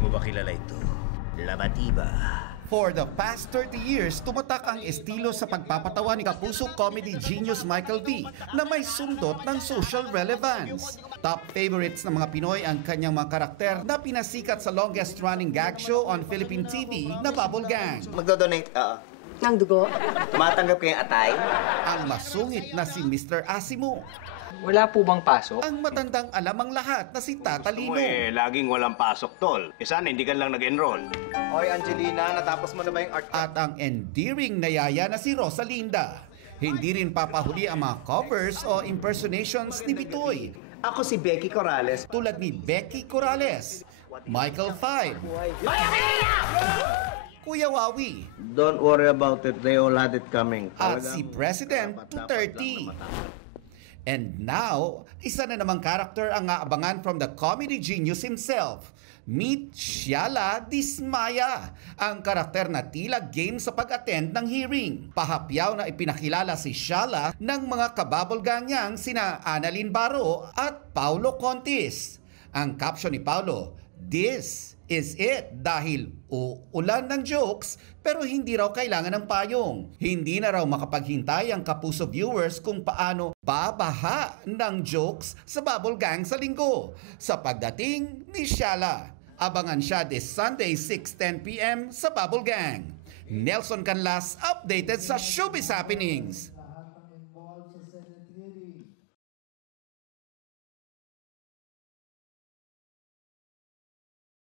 Hindi mo ba kilala ito? Labatiba. For the past 30 years, tumatak ang estilo sa pagpapatawa ni kapuso comedy genius Michael V na may sundot ng social relevance. Top favorites ng mga Pinoy ang kanyang mga karakter na pinasikat sa longest running gag show on Philippine TV na Bubble Gang. Magdodonate, Ng dugo? Tumatanggap kayong atay? Ang masungit na si Mr. Asimo. Wala po bang pasok? Ang matandang alam ang lahat na si Tata Lino. Laging walang pasok, tol. Sana hindi ka lang nag-enroll. Oy, Angelina, natapos mo na ba yung art? At ang endearing na yaya na si Rosalinda. Hindi rin papahuli ang mga covers o impersonations ni Bitoy. Ako si Becky Corrales. Tulad ni Becky Corrales, Michael Five, Kuya Wawi, Don't worry about it, they all had it coming. at si President Duterte. And now, isa na namang karakter ang aabangan from the comedy genius himself. Meet Shiala Dismaya, ang karakter na tila game sa pag-attend ng hearing. Pahapyaw na ipinakilala si Shiala ng mga kababulgang niyang sina Annalyn Baro at Paulo Contis. Ang caption ni Paulo, "This is it," dahil uulan ng jokes pero hindi raw kailangan ng payong. Hindi na raw makapaghintay ang kapuso viewers kung paano babaha ng jokes sa Bubble Gang sa linggo. Sa pagdating ni Shiala, abangan siya this Sunday 6:10 p.m. sa Bubble Gang. Nelson Canlas, updated sa Showbiz Happenings.